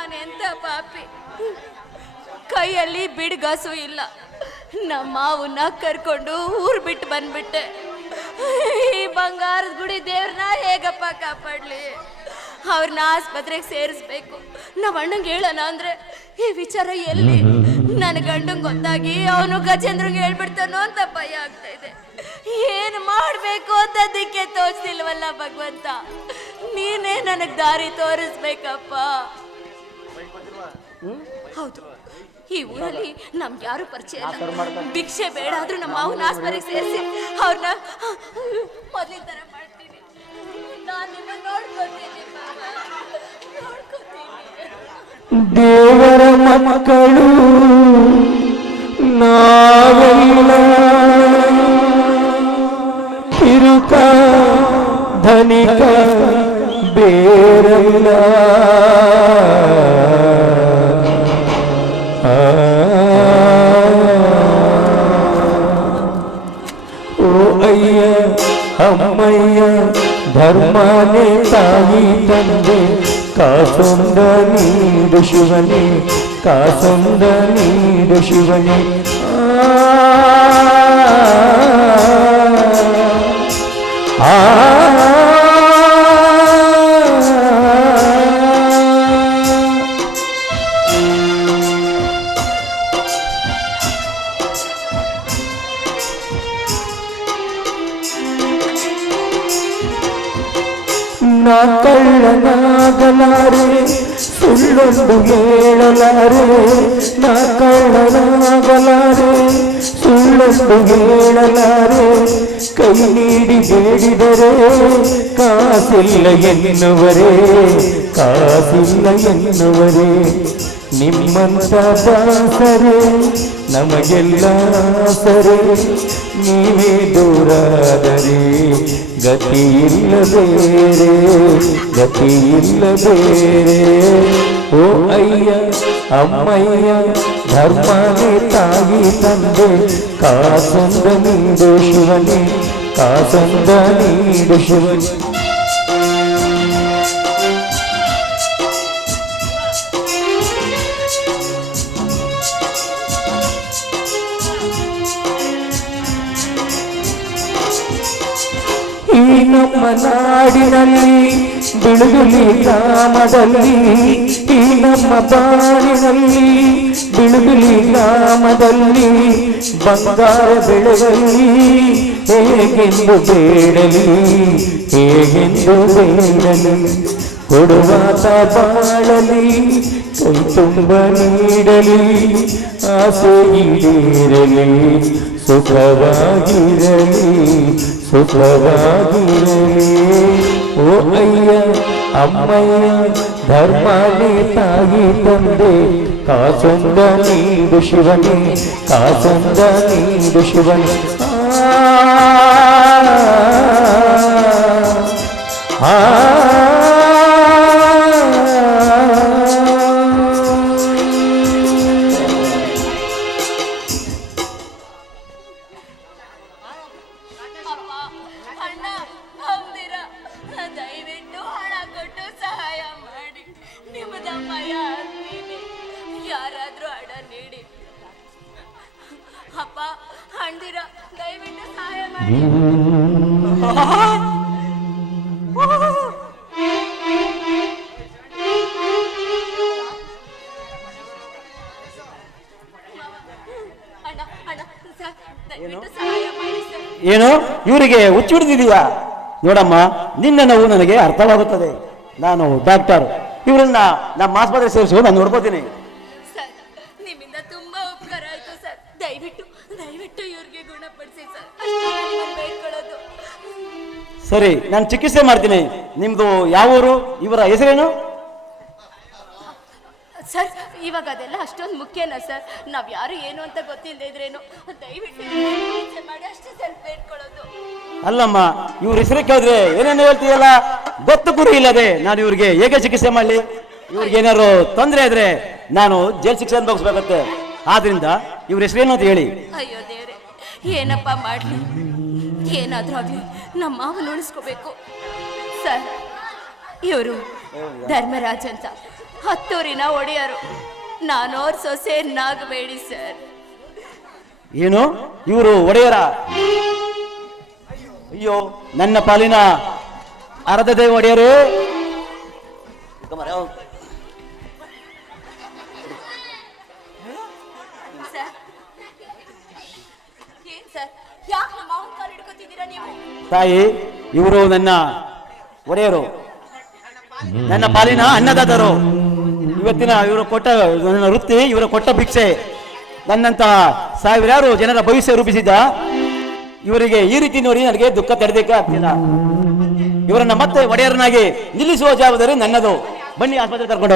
ನಾನೆಂತ ಪಾಪಿ? ಕೈಯಲ್ಲಿ ಬಿಡ್ಗಾಸು ಇಲ್ಲ. ನಮ್ಮ ಮಾವನ್ನ ಕರ್ಕೊಂಡು ಊರ್ ಬಿಟ್ಟು ಬಂದ್ಬಿಟ್ಟೆ. ಈ ಬಂಗಾರದ ಗುಡಿ ದೇವ್ರನ್ನ ಹೇಗಪ್ಪ ಕಾಪಾಡ್ಲಿ? ಅವ್ರನ್ನ ಆಸ್ಪತ್ರೆಗೆ ಸೇರಿಸ್ಬೇಕು. ನಮ್ಮ ಅಣ್ಣಂಗೆ ಹೇಳೋಣ ಅಂದ್ರೆ, ಈ ವಿಚಾರ ಎಲ್ಲಿ? ನನ್ನ ಗಂಡಂಗೆ ಗೊತ್ತಾಗಿ ಅವನು ಗಜೇಂದ್ರಂಗೆ ಹೇಳ್ಬಿಡ್ತಾನೋ ಅಂತ ಭಯ ಆಗ್ತಾ ಇದೆ. ಏನು ಮಾಡಬೇಕು ಅಂತ ಅದಕ್ಕೆ ತೋಚ್ತಿಲ್ವಲ್ಲ ಭಗವಂತ? ನೀನೇ ನನಗೆ ದಾರಿ ತೋರಿಸ್ಬೇಕಪ್ಪ. ಹೌದು. ಈ ಊರಲ್ಲಿ ನಮ್ಗೆ ಯಾರು ಪರಿಚಯ ಇಲ್ಲ. ಭಿಕ್ಷೆ ಬೇಡ ಆದ್ರೂ ನಮ್ಮ ಮಾವನ ಆಸ್ಪತ್ರೆಗೆ ಸೇರಿಸಿ ಅವ್ರನ್ನ ಮೊದಲಿನ ತರ ಮಾಡ್ತೀನಿ. ನಾನು ನಿಮ್ಮನ್ನ ನೋಡ್ಕೊತೀನಿ ಬಾಬಾ. ನೋಡ್ಕೊತೀನಿ. ದೇವರ ಮಕ್ಕಳು ನಾವೆಲ್ಲ ಕಿರುಕ ಧನಿಕ ಬೇರಲ್ಲ. ಅಯ್ಯ ಅಮ್ಮಯ್ಯ ಧರ್ಮನೇ ತಾಯಿ ತಂದೆ. ಕಾಸೊಂದ ನೀಡು ಶಿವನೇ ಕಾಸೊಂದ ನೀಡು ಶಿವನೇ. ಆ. ನಾ ಕಳ್ಳನಾಗಲಾರೆ ಸುಳ್ಳೊಂದು ಹೇಳಲಾರೆ ನಾ ಕಳ್ಳನಾಗಲಾರೆ ಸುಳ್ಳೊಂದು ಹೇಳಲಾರೆ, ಕೈ ನೀಡಿ ಬೇಡಿದರೆ ಕಾಸಿಲ್ಲ ಎನ್ನುವರೇ ಕಾಸಿಲ್ಲ ಎನ್ನುವರೇ ನಿಮ್ಮಂತ ದಾಸರೇ ನಮಗೆಲ್ಲ ಸರೆ ನೀವೇ ದೂರಾದರೆ ಗತಿ ಇಲ್ಲ ಬೇರೆ ಇಲ್ಲ ಬೇರೆ. ಓ ಅಯ್ಯ, ಅಮ್ಮಯ್ಯ ಧರ್ಮನೇ ತಾಯಿ ತಂದೆ ಕಾಸೊಂದ ನೀಡು ಶಿವನೇ ಕಾಸೊಂದ ನೀಡು ಶಿವನೇ. ಈ ನಮ್ಮ ನಾಡಿನಲ್ಲಿ ಬಿಳುಗುಲಿ ಗ್ರಾಮದಲ್ಲಿ ಈ ನಮ್ಮ ಬಾಳಿನಲ್ಲಿ ಬಿಳುಗುಲಿ ಗ್ರಾಮದಲ್ಲಿ ಬಂಗಾರ ಬೆಳೆದಲ್ಲಿ ಹೇಗೆಂದು ಬೇಡಲಿ ಹೇಗೆಂದು ಬೇಡಲಿ ಕೊಡುವಾತ ಬಾಳಲಿ ಕೈ ತುಂಬ ನೀಡಲಿ ಆಸೆ ಈಡೇರಲಿ ಸುಖವಾಗಿರಲಿ ಸುಖವಾಗಿರಲಿ ಓ ಅಯ್ಯ ಅಮ್ಮಯ್ಯ ಧರ್ಮನೇ ತಾಯಿ ತಂದೆ ಕಾಸೊಂದ ನೀಡು ಶಿವನೇ ಕಾಸೊಂದ ನೀಡು ಶಿವನೇ ಆ ಅಣ್ಣ ದಯವಿಟ್ಟು ಹಣ ಕೊಟ್ಟು ಸಹಾಯ ಮಾಡಿ. ನಿಮ್ಮದಮ್ಮಯ್ಯ ಯಾರಾದ್ರೂ ಹಣ ನೀಡಿ. ಅಪ್ಪ, ಅಂದಿರ, ದಯವಿಟ್ಟು ಸಹಾಯ ಮಾಡಿ. ಅಣ್ಣ ಅಣ್ಣ ದಯವಿಟ್ಟು ಸಹಾಯ ಏನು ಇವರಿಗೆ ಹುಚ್ಚು ಹಿಡಿದಿದೀಯಾ ನೋಡಮ್ಮ ನಿನ್ನ ನೋವು ನನಗೆ ಅರ್ಥವಾಗುತ್ತದೆ. ನಾನು ಡಾಕ್ಟರ್. ಇವರನ್ನ ನಮ್ಮ ಆಸ್ಪತ್ರೆ ಸೇರಿಸಿ ನಾನು ನೋಡ್ಕೋತೀನಿ. ಸರ್ ನಿಮ್ಮಿಂದ ತುಂಬಾ ಉಪಕಾರ ಆಯ್ತು ಸರ್. ದಯವಿಟ್ಟು ದಯವಿಟ್ಟು ಇವ್ರಿಗೆ ಗುಣಪಡಿಸಿ ಸರ್. ಅಷ್ಟೇ ನಾನು ನಿಮ್ಮನ್ನ ಸರಿ ನಾನು ಚಿಕಿತ್ಸೆ ಮಾಡ್ತೀನಿ. ನಿಮ್ದು ಯಾವ ಊರು? ಇವರ ಹೆಸರೇನು? ಸರ್ ಇವಾಗ ಅದೆಲ್ಲ ಅಷ್ಟೊಂದು ಮುಖ್ಯನ ಸರ್? ನಾವ್ ಯಾರು ಏನು ಅಂತ ಗೊತ್ತಿಲ್ಲದೆ ಇದ್ರೇನು? ದಯವಿಟ್ಟು ಮಾಡಿ ಅಷ್ಟೇ ಸರ್ ಬೇಡ್ಕೊಳ್ಳೋದು ಅಲ್ಲಮ್ಮ ಇವ್ರ ಹೆಸರು ಕೇಳಿದ್ರೆ ಏನೇನು ಹೇಳ್ತೀಯಲ್ಲ? ಗೊತ್ತು ಗುರಿ ಇಲ್ಲದೆ ನಾನು ಇವ್ರಿಗೆ ಹೇಗೆ ಚಿಕಿತ್ಸೆ ಮಾಡಲಿ? ಇವ್ರಿಗೆ ಏನಾದ್ರು ತೊಂದರೆ ಇದ್ರೆ ನಾನು ಜೈಲ್ ಶಿಕ್ಷೆ ಅನುಭವಿಸ್ಬೇಕಾಗತ್ತೆ. ಆದ್ರಿಂದ ಇವ್ರ ಏನು ಅಂತ ಹೇಳಿ. ಅಯ್ಯೋ ದೇವ್ರೆ ಏನಪ್ಪ ಮಾಡ್ಲಿ? ಏನಾದ್ರೂ ಆಗ್ಲಿ ನಮ್ಮ ಮಾವನ ಉಳಿಸ್ಕೋಬೇಕು. ಸರ್ ಇವರು ಧರ್ಮರಾಜ್ ಅಂತ. ಹತ್ತೂರಿನ ಒಡೆಯರು. ನಾನೋರ್ ಸೊಸೆಯನ್ನಾಗಬೇಡಿ ಸರ್. ಏನು? ಇವರು ಒಡೆಯರ? ಅಯ್ಯೋ ನನ್ನ ಪಾಲಿನ ಅರ್ಧದೇ ಒಡೆಯರು? ತಾಯಿ ಇವರು ನನ್ನ ಒಡೆಯರು. ನನ್ನ ಪಾಲಿನ ಅನ್ನದಾತರು. ಇವತ್ತಿನ ಇವರು ಕೊಟ್ಟ ನನ್ನ ವೃತ್ತಿ, ಇವರು ಕೊಟ್ಟ ಭಿಕ್ಷೆ. ನನ್ನಂತಹ ಸಾವಿರಾರು ಜನರ ಭವಿಷ್ಯ ರೂಪಿಸಿದ್ದ ಇವರಿಗೆ ಈ ರೀತಿ ನೋಡಿ ನನಗೆ ದುಃಖ ತಡೆದಕ್ಕೆ ಆಗ್ತಿಲ್ಲ. ಇವರನ್ನ ಮತ್ತೆ ಒಡೆಯರನ್ನಾಗಿ ನಿಲ್ಲಿಸುವ ಜವಾಬ್ದಾರಿ ನನ್ನದು. ಬನ್ನಿ ಆಸ್ಪತ್ರೆ ಕರ್ಕೊಂಡು